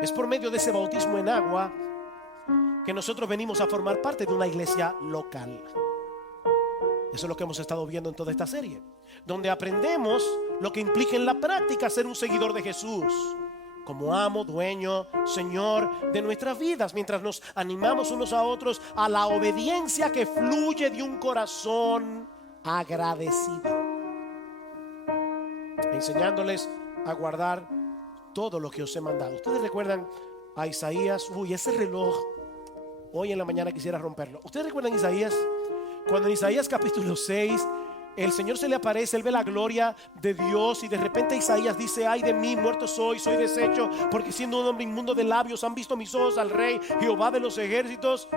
Es por medio de ese bautismo en agua que nosotros venimos a formar parte de una iglesia local. Eso es lo que hemos estado viendo en toda esta serie, donde aprendemos lo que implica en la práctica ser un seguidor de Jesús como amo, dueño, Señor de nuestras vidas, mientras nos animamos unos a otros a la obediencia que fluye de un corazón agradecido, enseñándoles a guardar todo lo que os he mandado. Ustedes recuerdan a Isaías. Ese reloj, hoy en la mañana quisiera romperlo. Ustedes recuerdan Isaías, cuando en Isaías capítulo 6 el Señor se le aparece, él ve la gloria de Dios y de repente Isaías dice: ay de mí, muerto soy deshecho, porque siendo un hombre inmundo de labios han visto mis ojos al Rey, Jehová de los ejércitos.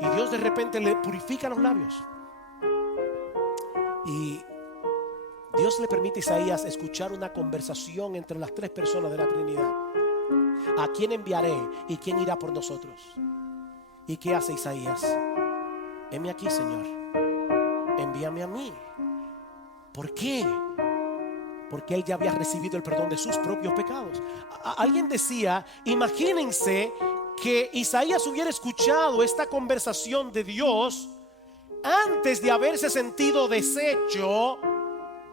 Y Dios de repente le purifica los labios y Dios le permite a Isaías escuchar una conversación entre las tres personas de la Trinidad. ¿A quién enviaré y quién irá por nosotros? ¿Y qué hace Isaías? Heme aquí, Señor, envíame a mí. ¿Por qué? Porque él ya había recibido el perdón de sus propios pecados. Alguien decía: imagínense que Isaías hubiera escuchado esta conversación de Dios antes de haberse sentido deshecho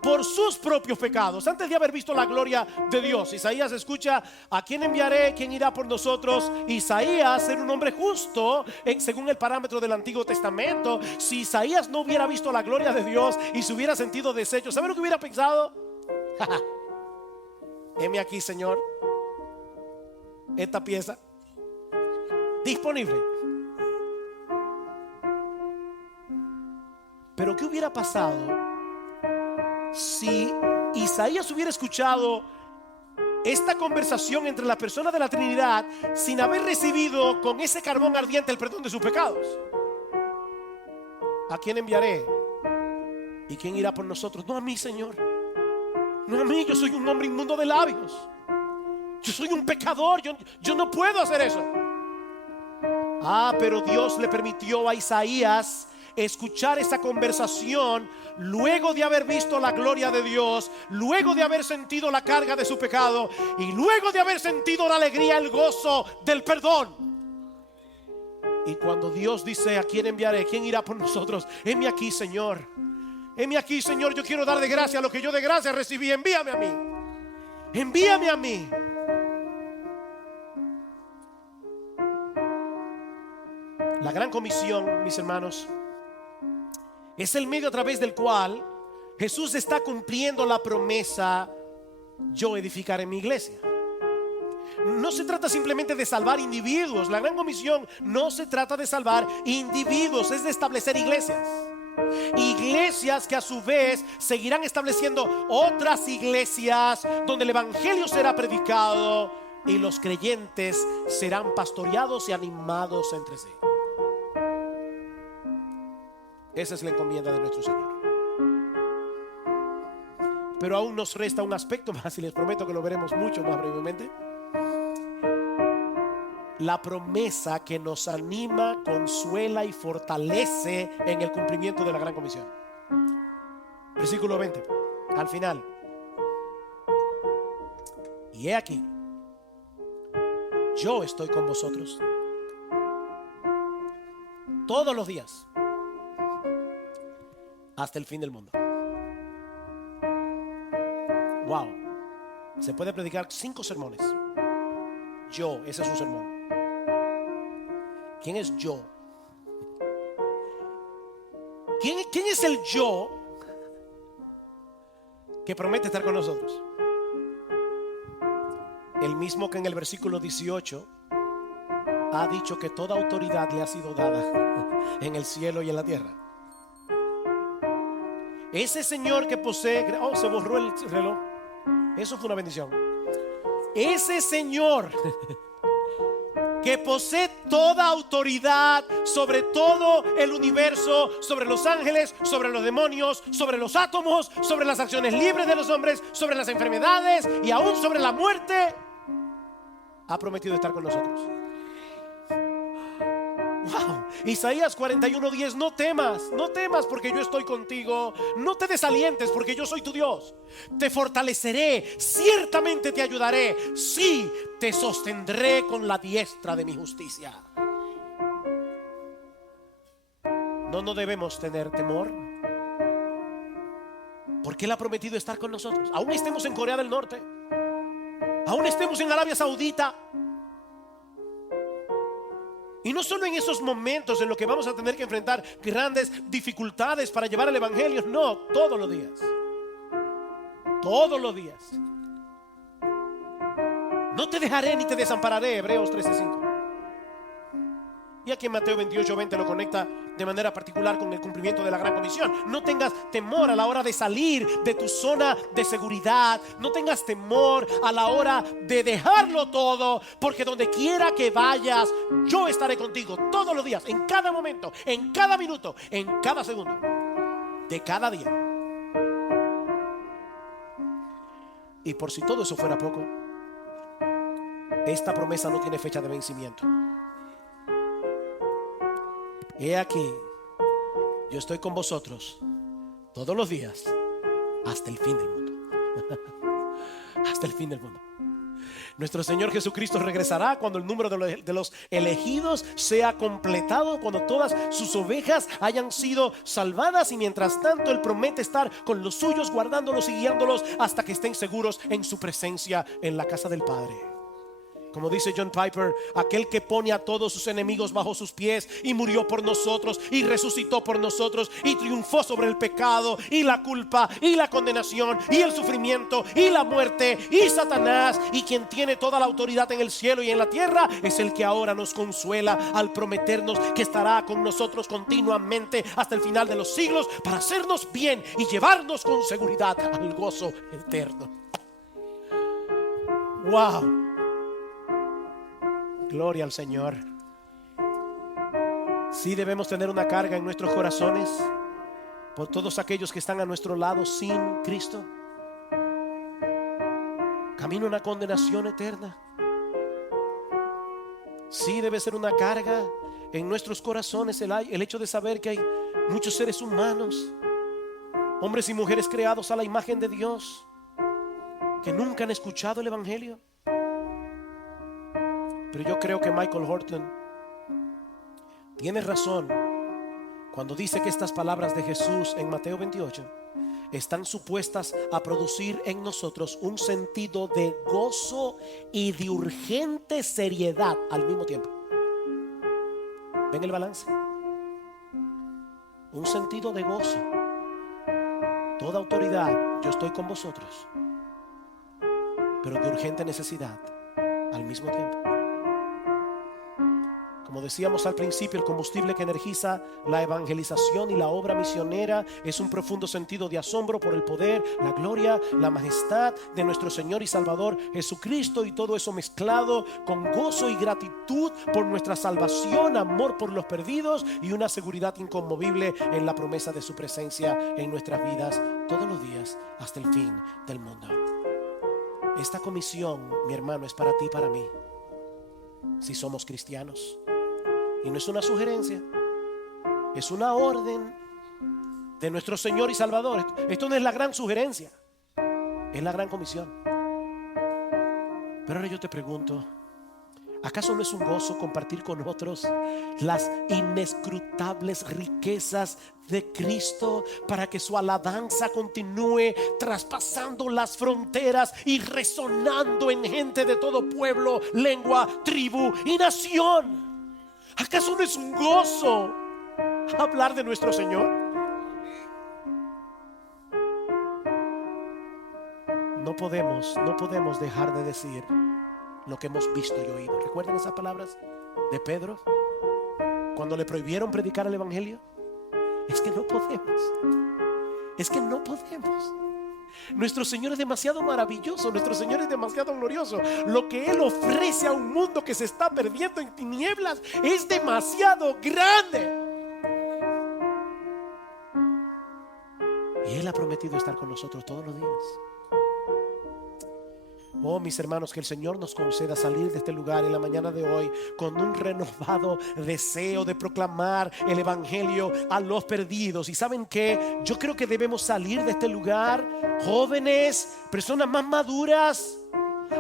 por sus propios pecados, antes de haber visto la gloria de Dios. Isaías escucha: ¿a quién enviaré? ¿Quién irá por nosotros? Isaías era un hombre justo según el parámetro del Antiguo Testamento. Si Isaías no hubiera visto la gloria de Dios y se hubiera sentido deshecho, ¿sabe lo que hubiera pensado? Heme aquí, Señor, esta pieza disponible. Pero ¿qué hubiera pasado si Isaías hubiera escuchado esta conversación entre las personas de la Trinidad sin haber recibido con ese carbón ardiente el perdón de sus pecados? ¿A quién enviaré? ¿Y quién irá por nosotros? No a mí, Señor, no a mí, yo soy un hombre inmundo de labios, yo soy un pecador, yo no puedo hacer eso. Pero Dios le permitió a Isaías escuchar esa conversación luego de haber visto la gloria de Dios, luego de haber sentido la carga de su pecado y luego de haber sentido la alegría, el gozo del perdón. Y cuando Dios dice: ¿a quién enviaré? ¿Quién irá por nosotros? Heme aquí, Señor, heme aquí, Señor, yo quiero dar de gracia lo que yo de gracia recibí. Envíame a mí, envíame a mí. La gran comisión, mis hermanos, es el medio a través del cual Jesús está cumpliendo la promesa: yo edificaré mi iglesia. No se trata simplemente de salvar individuos. La gran comisión no se trata de salvar individuos, es de establecer iglesias. Iglesias que a su vez seguirán estableciendo otras iglesias donde el evangelio será predicado y los creyentes serán pastoreados y animados entre sí. Esa es la encomienda de nuestro Señor. Pero aún nos resta un aspecto más, y les prometo que lo veremos mucho más brevemente. La promesa que nos anima, consuela y fortalece en el cumplimiento de la gran comisión. Versículo 20, al final: y he aquí, yo estoy con vosotros todos los días hasta el fin del mundo. Wow. Se puede predicar 5 sermones. Yo, ese es un sermón. ¿Quién es yo? ¿Quién es el yo que promete estar con nosotros? El mismo que en el versículo 18 ha dicho que toda autoridad le ha sido dada en el cielo y en la tierra. Ese Señor que posee... se borró el reloj. Eso fue una bendición. Ese Señor que posee toda autoridad sobre todo el universo, sobre los ángeles, sobre los demonios, sobre los átomos, sobre las acciones libres de los hombres, sobre las enfermedades y aún sobre la muerte, ha prometido estar con nosotros. Wow. Isaías 41:10: no temas porque yo estoy contigo, no te desalientes porque yo soy tu Dios, te fortaleceré, ciertamente te ayudaré, sí, te sostendré con la diestra de mi justicia. No debemos tener temor, porque Él ha prometido estar con nosotros. Aún estemos en Corea del Norte, aún estemos en Arabia Saudita. Y no solo en esos momentos en los que vamos a tener que enfrentar grandes dificultades para llevar el evangelio. No, todos los días. Todos los días. No te dejaré ni te desampararé, Hebreos 13:5. Y aquí en Mateo 28:20 lo conecta de manera particular con el cumplimiento de la gran comisión. No tengas temor a la hora de salir de tu zona de seguridad. No tengas temor a la hora de dejarlo todo, porque donde quiera que vayas, yo estaré contigo todos los días, en cada momento, en cada minuto, en cada segundo de cada día. Y por si todo eso fuera poco, esta promesa no tiene fecha de vencimiento. He aquí, yo estoy con vosotros todos los días hasta el fin del mundo. Hasta el fin del mundo. Nuestro Señor Jesucristo regresará cuando el número de los elegidos sea completado, cuando todas sus ovejas hayan sido salvadas, y mientras tanto Él promete estar con los suyos, guardándolos y guiándolos hasta que estén seguros en su presencia en la casa del Padre. Como dice John Piper, aquel que pone a todos sus enemigos bajo sus pies y murió por nosotros y resucitó por nosotros y triunfó sobre el pecado y la culpa y la condenación y el sufrimiento y la muerte y Satanás, y quien tiene toda la autoridad en el cielo y en la tierra, es el que ahora nos consuela al prometernos que estará con nosotros continuamente hasta el final de los siglos para hacernos bien y llevarnos con seguridad al gozo eterno. Wow. Gloria al Señor. Sí debemos tener una carga en nuestros corazones por todos aquellos que están a nuestro lado sin Cristo, camino a una condenación eterna. Sí debe ser una carga en nuestros corazones el hecho de saber que hay muchos seres humanos, hombres y mujeres creados a la imagen de Dios, que nunca han escuchado el Evangelio. Pero yo creo que Michael Horton tiene razón cuando dice que estas palabras de Jesús en Mateo 28 están supuestas a producir en nosotros un sentido de gozo y de urgente seriedad al mismo tiempo. ¿Ven el balance? Un sentido de gozo. Toda autoridad, yo estoy con vosotros, pero de urgente necesidad al mismo tiempo. Como decíamos al principio, el combustible que energiza la evangelización y la obra misionera es un profundo sentido de asombro por el poder, la gloria, la majestad de nuestro Señor y Salvador Jesucristo, y todo eso mezclado con gozo y gratitud por nuestra salvación, amor por los perdidos y una seguridad inconmovible en la promesa de su presencia en nuestras vidas todos los días hasta el fin del mundo. Esta comisión, mi hermano, es para ti y para mí, si somos cristianos. Y no es una sugerencia, es una orden de nuestro Señor y Salvador. Esto no es la gran sugerencia, es la gran comisión. Pero ahora yo te pregunto, ¿acaso no es un gozo compartir con otros las inescrutables riquezas de Cristo para que su alabanza continúe traspasando las fronteras y resonando en gente de todo pueblo, lengua, tribu y nación? ¿Acaso no es un gozo hablar de nuestro Señor? No podemos dejar de decir lo que hemos visto y oído. ¿Recuerdan esas palabras de Pedro cuando le prohibieron predicar el Evangelio? Es que no podemos. Es que no podemos. Nuestro Señor es demasiado maravilloso, nuestro Señor es demasiado glorioso. Lo que Él ofrece a un mundo que se está perdiendo en tinieblas es demasiado grande. Y Él ha prometido estar con nosotros todos los días. Oh, mis hermanos, que el Señor nos conceda salir de este lugar en la mañana de hoy con un renovado deseo de proclamar el Evangelio a los perdidos. Y ¿saben qué? Yo creo que debemos salir de este lugar, jóvenes, personas más maduras,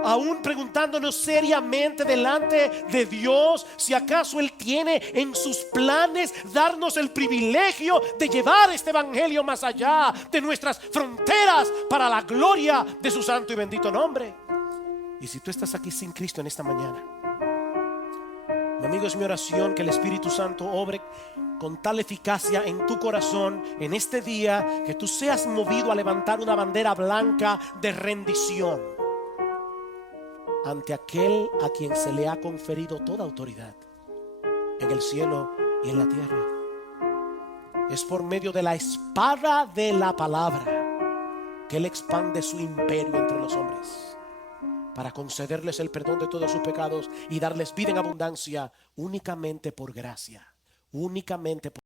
aún preguntándonos seriamente delante de Dios si acaso Él tiene en sus planes darnos el privilegio de llevar este Evangelio más allá de nuestras fronteras para la gloria de su santo y bendito nombre. Y si tú estás aquí sin Cristo en esta mañana, mi amigo, es mi oración que el Espíritu Santo obre con tal eficacia en tu corazón en este día, que tú seas movido a levantar una bandera blanca de rendición ante aquel a quien se le ha conferido toda autoridad en el cielo y en la tierra. Es por medio de la espada de la palabra que Él expande su imperio entre los hombres, para concederles el perdón de todos sus pecados y darles vida en abundancia únicamente por gracia, únicamente por